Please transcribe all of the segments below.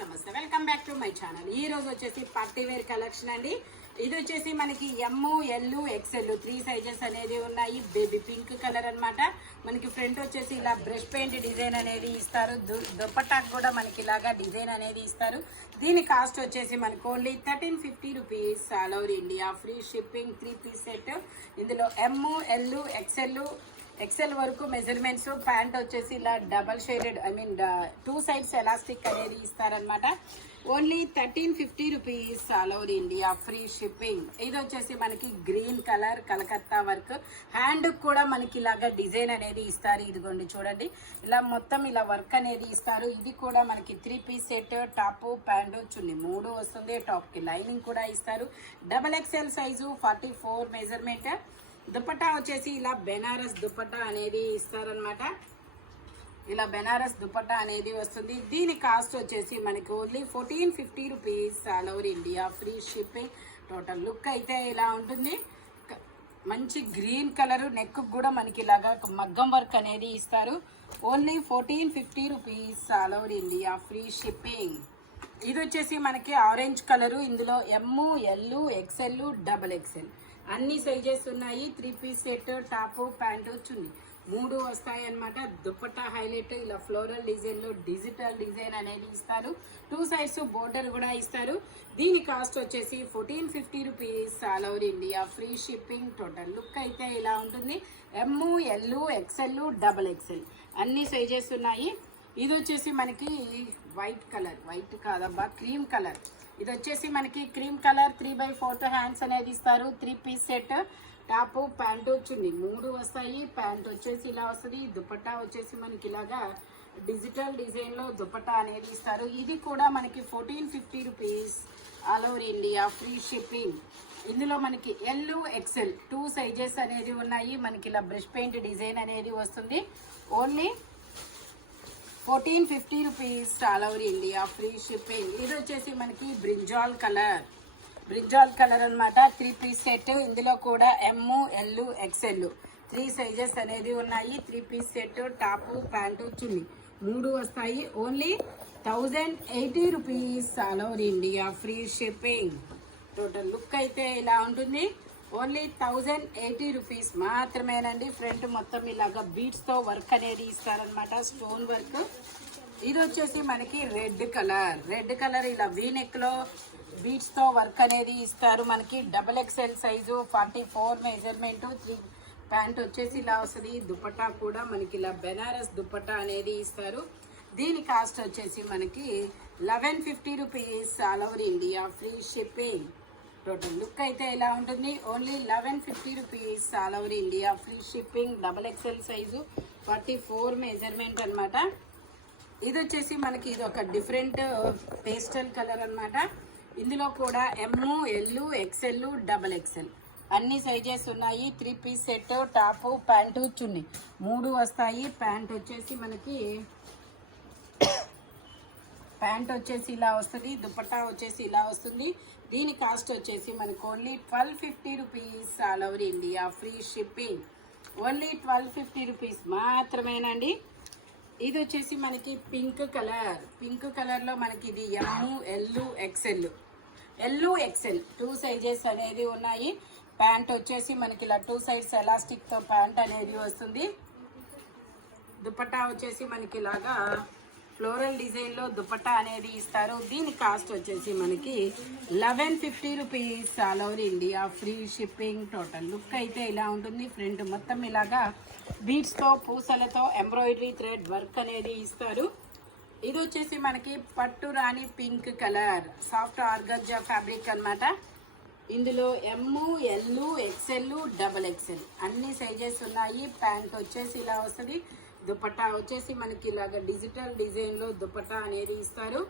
నమస్తే, welcome back to my channel. ఈ రోజు వచ్చేసి పార్టీ వేర్ కలెక్షన్ అండి. ఇది వచ్చేసి మనకి ఎమ్, ఎల్, ఎక్స్ఎల్ 3 సైజెస్ అనేది ఉన్నాయి. బేబీ పింక్ కలర్ అన్నమాట. మనకి ఫ్రంట్ వచ్చేసి ఇలా బ్రష్ పెయింట్ డిజైన్ అనేది ఇస్తారు. దుపట్టాకు కూడా మనకి ఇలాగా డిజైన్ అనేది ఇస్తారు. దీని కాస్ట్ వచ్చేసి మనకు only 1350 rupees. All over India free shipping. 3 piece set. ఇందులో ఎమ్, ఎల్, ఎక్సెల్ వరకు మెజర్మెంట్స్. ప్యాంట్ వచ్చేసి ఇలా double shaded, I mean 2 sides elastic అనేది ఇస్తారనమాట. Only 1350 rupees. All over India free shipping. ఇది వచ్చేసి మనకి green colour Calcutta work. Hand కూడా మనకి ఇలాగా డిజైన్ అనేది ఇస్తారు. ఇదిగోండి చూడండి, ఇలా మొత్తం ఇలా వర్క్ అనేది ఇస్తారు. ఇది కూడా మనకి 3 పీస్ సెట్. టాప్, ప్యాంటు, చున్నీ 3 వస్తుంది. టాప్ కి లైనింగ్ కూడా ఇస్తారు. Double XL size, 44 measurement. Dupatta వచ్చేసి ఇలా బెనారస్ దుపట్టా అనేది ఇస్తారనమాట. ఇలా బెనారస్ దుపట్టా అనేది వస్తుంది. దీని కాస్ట్ వచ్చేసి మనకి only 1450 rupees. All over India free shipping. Total look అయితే ఇలా ఉంటుంది. మంచి గ్రీన్ కలర్. నెక్ కూడా మనకి ఇలాగా మగ్గం వర్క్ అనేది ఇస్తారు. Only 1450 rupees. All over India free shipping. ఇది వచ్చేసి మనకి ఆరెంజ్ కలరు. ఇందులో M, L, XL, double XL అన్ని సైజెస్ ఉన్నాయి. 3 పీస్ సెట్. టాప్, ప్యాంటు, చున్నీ 3 వస్తాయి అన్నమాట. దుపట్టా హైలైట్ ఇలా ఫ్లోరల్ డిజైన్ లో డిజిటల్ డిజైన్ అనేది ఇస్తారు. 2 సైడ్స్ బోర్డర్ కూడా ఇస్తారు. దీని కాస్ట్ వచ్చేసి 1450 rupees. All over India free shipping. Total look అయితే ఇలా ఉంటుంది. ఎమ్, ఎల్, ఎక్స్ఎల్, డబల్ ఎక్స్ఎల్ అన్ని సైజెస్ ఉన్నాయి. ఇది వచ్చేసి మనకి వైట్ కలర్, వైట్ కాదబ్బా క్రీమ్ కలర్. ఇది వచ్చేసి మనకి క్రీమ్ కలర్. 3/4 హ్యాండ్స్ అనేది ఇస్తారు. 3 పీస్ సెట్. టాప్, ప్యాంటు, చున్నీ 3 వస్తాయి. ప్యాంట్ వచ్చేసి ఇలా వస్తుంది. దుపట్టా వచ్చేసి మనకి ఇలాగా డిజిటల్ డిజైన్ లో దుపట్టా అనేది ఇస్తారు. ఇది కూడా మనకి 1450 rupees. All over India free shipping. ఇందులో మనకి ఎల్, ఎక్స్ఎల్ 2 సైజెస్ అనేది ఉన్నాయి. మనకి ఇలా బ్రష్ పెయింట్ డిజైన్ అనేది వస్తుంది. Only 1450 rupees. All over India free shipping. ఇది వచ్చేసి మనకి బ్రింజాల్ కలర్ అనమాట. 3 పీస్ సెట్. ఇందులో కూడా ఎమ్, ఎల్, ఎక్స్ఎల్ 3 సైజెస్ అనేది ఉన్నాయి. 3 పీస్ సెట్. టాప్, ప్యాంటు, చున్నీ 3 వస్తాయి. Only 1080 rupees. All over India free shipping. Total look అయితే ఇలా ఉంటుంది. ఓన్లీ 1080 రూపీస్ మాత్రమేనండి. ఫ్రంట్ మొత్తం ఇలాగా బీట్స్ తో వర్క్ అనేది ఇస్తారనమాట, స్టోన్ వర్క్. ఇది వచ్చేసి మనకి రెడ్ కలర్ ఇలా వీ నెక్ లో బీట్స్ తో వర్క్ అనేది ఇస్తారు. మనకి double XL size, 44 measurement. 3 pant వచ్చేసి ఇలా వస్తుంది. దుపట్టా కూడా మనకి ఇలా బెనారస్ దుపట్టా అనేది ఇస్తారు. దీని కాస్ట్ వచ్చేసి మనకి 1150 rupees. All over India free shipping. Total look అయితే ఇలా ఉంటుంది. Only 1150 rupees. All over India free shipping. Double XL size, 44 measurement అనమాట. ఇది వచ్చేసి మనకి ఇది ఒక డిఫరెంట్ పేస్టల్ కలర్ అనమాట. ఇందులో కూడా ఎమ్, ఎల్, ఎక్స్ఎల్, డబల్ ఎక్స్ఎల్ అన్ని సైజెస్ ఉన్నాయి. 3 పీస్ సెట్. టాప్, ప్యాంటు, చున్నీ 3 వస్తాయి. ప్యాంట్ వచ్చేసి ఇలా వస్తుంది. దుపట్టా వచ్చేసి ఇలా వస్తుంది. దీని కాస్ట్ వచ్చేసి మనకు only 1250 rupees. All over India free shipping. Only 1250 rupees మాత్రమేనండి. ఇది వచ్చేసి మనకి పింక్ కలర్లో మనకి ఇది ఎమ్, ఎల్, ఎక్స్ఎల్ 2 సైజెస్ అనేది ఉన్నాయి. ప్యాంట్ వచ్చేసి మనకి ఇలా 2 సైడ్స్ ఎలాస్టిక్ తో ప్యాంట్ అనేది వస్తుంది. దుపట్టా వచ్చేసి మనకి ఇలాగా ఫ్లోరల్ డిజైన్ లో దుపట్టా అనేది ఇస్తారు. దీని కాస్ట్ వచ్చేసి మనకి 1150 rupees. All over India free shipping. Total look అయితే ఇలా ఉంటుంది. ఫ్రంట్ మొత్తం ఇలాగా బీడ్స్ తో, పూసలతో ఎంబ్రాయిడరీ థ్రెడ్ వర్క్ అనేది ఇస్తారు. ఇది వచ్చేసి మనకి పట్టు రాణి pink colour, soft organza fabric అన్నమాట. ఇందులో M, L, XL, double XL అన్ని సైజెస్ ఉన్నాయి. ప్యాంట్ వచ్చేసి ఇలా వస్తుంది. దుపట్టా వచ్చేసి మనకి ఇలాగ డిజిటల్ డిజైన్ లో దుపట్టా అనేది ఇస్తారు.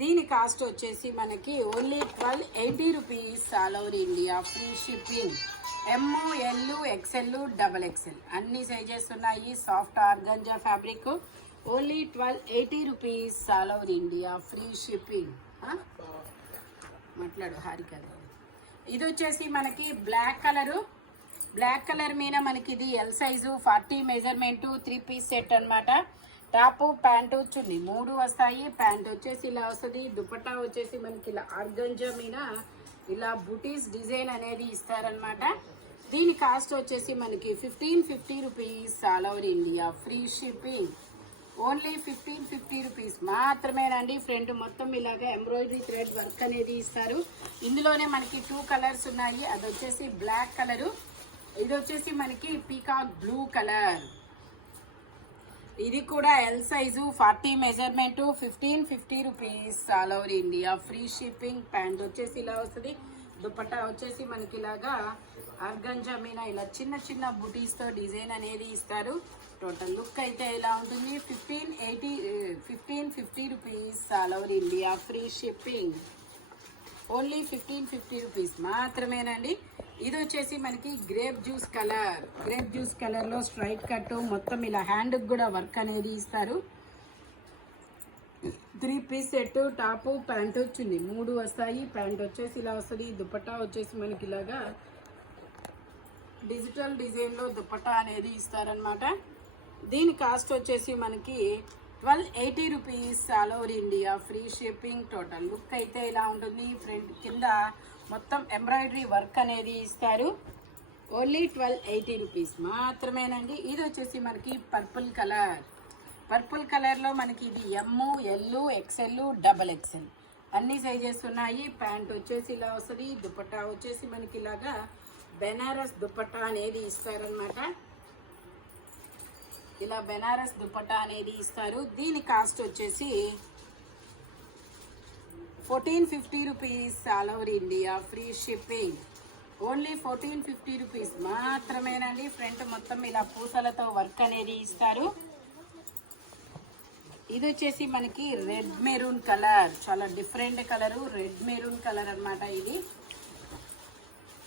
దీని కాస్ట్ వచ్చేసి మనకి only 1280 rupees. All over India free shipping. M, L, XL, double XL అన్ని సైజెస్ ఉన్నాయి. Soft organza fabric. Only 1280 rupees. All over India free shipping. మాట్లాడు హారిక. ఇది వచ్చేసి మనకి బ్లాక్ కలర్ మీద మనకి ఇది L size, 40 measurement. 3 piece set అనమాట. టాప్ ప్యాంటు చున్నీ 3 వస్తాయి. ప్యాంట్ వచ్చేసి ఇలా వస్తుంది. దుపట్టా వచ్చేసి మనకి ఇలా ఆర్గంజా మీద ఇలా బుటీస్ డిజైన్ అనేది ఇస్తారనమాట. దీని కాస్ట్ వచ్చేసి మనకి 1550 rupees all over India, free shipping. Only 1550 rupees మాత్రమేనండి. ఫ్రంట్ మొత్తం ఇలాగా ఎంబ్రాయిడరీ థ్రెడ్ వర్క్ అనేది ఇస్తారు. ఇందులోనే మనకి 2 కలర్స్ ఉన్నాయి. అది వచ్చేసి బ్లాక్ కలరు, ఇది వచ్చేసి మనకి పీకాక్ బ్లూ కలర్. ఇది కూడా L size 40 measurement, 1550 rupees all over India, free shipping. Pant వచ్చేసి ఇలా వస్తుంది. దుపట్టా వచ్చేసి మనకి ఇలాగా ఆర్గంజా మీద ఇలా చిన్న చిన్న బుటీస్తో డిజైన్ అనేది ఇస్తారు. టోటల్ లుక్ అయితే ఇలా ఉంటుంది. 1550 rupees all over India, free shipping. Only 1550 rupees మాత్రమేనండి. ఇది వచ్చేసి మనకి grape juice colour. Grape juice కలర్లో స్ట్రైట్ కట్ మొత్తం ఇలా హ్యాండ్కి కూడా వర్క్ అనేది ఇస్తారు. 3 పీస్ సెట్, టాపు ప్యాంట్ వచ్చింది 3 వస్తాయి. ప్యాంట్ వచ్చేసి ఇలా వస్తుంది. దుపట్టా వచ్చేసి మనకి ఇలాగా డిజిటల్ డిజైన్లో దుపట్టా అనేది ఇస్తారనమాట. దీని కాస్ట్ వచ్చేసి మనకి 1280 rupees all over India, free shipping. Total look అయితే ఇలా ఉంటుంది. ఫ్రంట్ కింద మొత్తం ఎంబ్రాయిడరీ వర్క్ అనేది ఇస్తారు. ఓన్లీ 1280 రూపీస్ మాత్రమేనండి. ఇది వచ్చేసి మనకి పర్పుల్ కలర్. పర్పుల్ కలర్లో మనకి ఇది ఎమ్, ఎల్, ఎక్స్ఎల్, డబల్ ఎక్స్ఎల్ అన్ని సైజెస్ ఉన్నాయి. ప్యాంట్ వచ్చేసి ఇలా వస్తుంది. దుపట్టా వచ్చేసి మనకి ఇలాగా బెనారస్ దుపట్టా అనేది ఇస్తారనమాట. ఇలా బెనారస్ దుపట్టా అనేది ఇస్తారు. దీని కాస్ట్ వచ్చేసి 1450 rupees all over India, free shipping. Only 1450 rupees మాత్రమేనండి. ఫ్రంట్ మొత్తం ఇలా పూసలతో వర్క్ అనేది ఇస్తారు. ఇది వచ్చేసి మనకి రెడ్ మెరూన్ కలర్, చాలా different colour, red maroon colour అన్నమాట. ఇది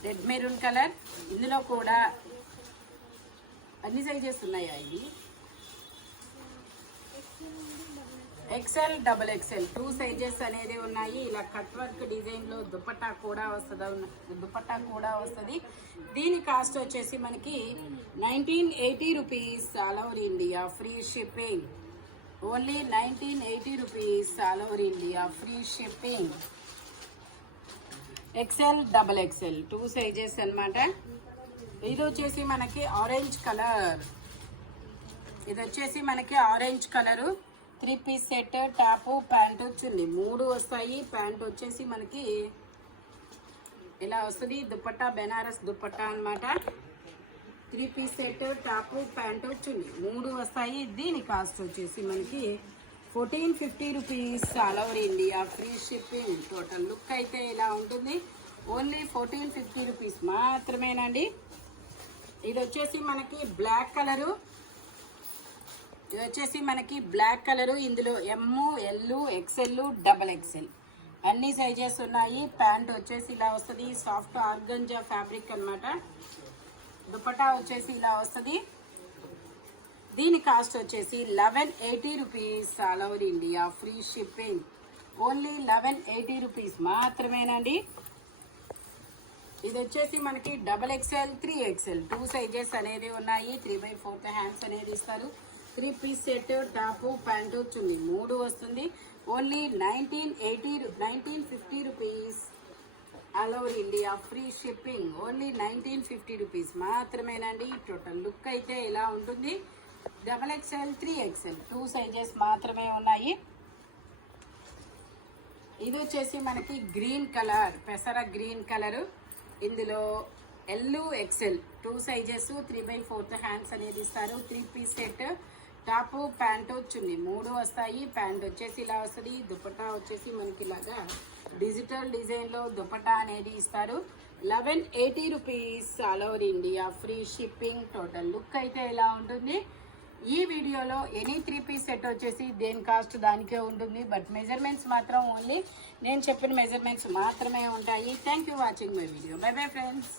రెడ్ మెరూన్ కలర్. ఇందులో కూడా అన్ని సైజెస్ ఉన్నాయా? ఇది ఎక్సెల్, డబల్ ఎక్సెల్ 2 సైజెస్ అనేది ఉన్నాయి. ఇలా కట్ వర్క్ డిజైన్లో దుపట్టా కూడా వస్తుంది. దీని కాస్ట్ వచ్చేసి మనకి 1980 rupees all over India, free shipping. Only 1980 rupees all over India, free shipping. XL, double XL 2 sizes అన్నమాట. ఇది వచ్చేసి మనకి ఆరెంజ్ కలర్. ఇది వచ్చేసి మనకి orange colour. 3 piece set, top pant వచ్చింది 3 వస్తాయి. ప్యాంట్ వచ్చేసి మనకి ఇలా వస్తుంది. దుపట్టా బెనారస్ దుపట్టా అన్నమాట. 3 పీస్ సెట్, టాపు ప్యాంట్ వచ్చింది 3 వస్తాయి. దీని కాస్ట్ వచ్చేసి మనకి 1450 rupees all over India, free shipping. Total look అయితే ఇలా ఉంటుంది. ఓన్లీ 1450 రూపీస్ మాత్రమేనండి. ఇది వచ్చేసి మనకి బ్లాక్ కలరు. ఇందులో M, L, XL, double XL అన్ని సైజెస్ ఉన్నాయి. ప్యాంట్ వచ్చేసి ఇలా వస్తుంది. సాఫ్ట్ ఆర్గంజా ఫ్యాబ్రిక్ అన్నమాట. దుపట్టా వచ్చేసి ఇలా వస్తుంది. దీని కాస్ట్ వచ్చేసి 1180 rupees all over India, free shipping. Only 1180 rupees మాత్రమేనండి. ఇది వచ్చేసి మనకి డబల్ ఎక్స్ఎల్, 3XL 2 సైజెస్ అనేది ఉన్నాయి. 3/4 హ్యాండ్స్ అనేది ఇస్తారు. 3 పీస్ సెట్, టాపు ప్యాంటు చున్నీ 3 వస్తుంది. Only 1950 rupees all over India, free shipping. Only 1950 rupees మాత్రమేనండి. టోటల్ లుక్ అయితే ఇలా ఉంటుంది. డబల్ ఎక్స్ఎల్, 3XL 2 సైజెస్ మాత్రమే ఉన్నాయి. ఇది వచ్చేసి మనకి గ్రీన్ కలర్, పెసర గ్రీన్ కలరు. ఇందులో ఎల్, ఎక్స్ఎల్ 2 సైజెస్, 3/4 హ్యాండ్స్ అనేది ఇస్తారు. 3 పీస్ సెట్, టాపు ప్యాంటు చున్నీ 3 వస్తాయి. ప్యాంట్ వచ్చేసి ఇలా వస్తుంది. దుపట్టా వచ్చేసి మనకి ఇలాగా డిజిటల్ డిజైన్లో దుపట్టా అనేది ఇస్తారు. 1180 rupees all over India, free shipping. Total look అయితే ఇలా ఉంటుంది. ఈ వీడియోలో ఎనీ 3 పీస్ సెట్ వచ్చేసి దేని కాస్ట్ దానికే ఉంటుంది. బట్ మెజర్మెంట్స్ మాత్రం ఓన్లీ నేను చెప్పిన మెజర్మెంట్స్ మాత్రమే ఉంటాయి. Thank you watching my video. By bye friends.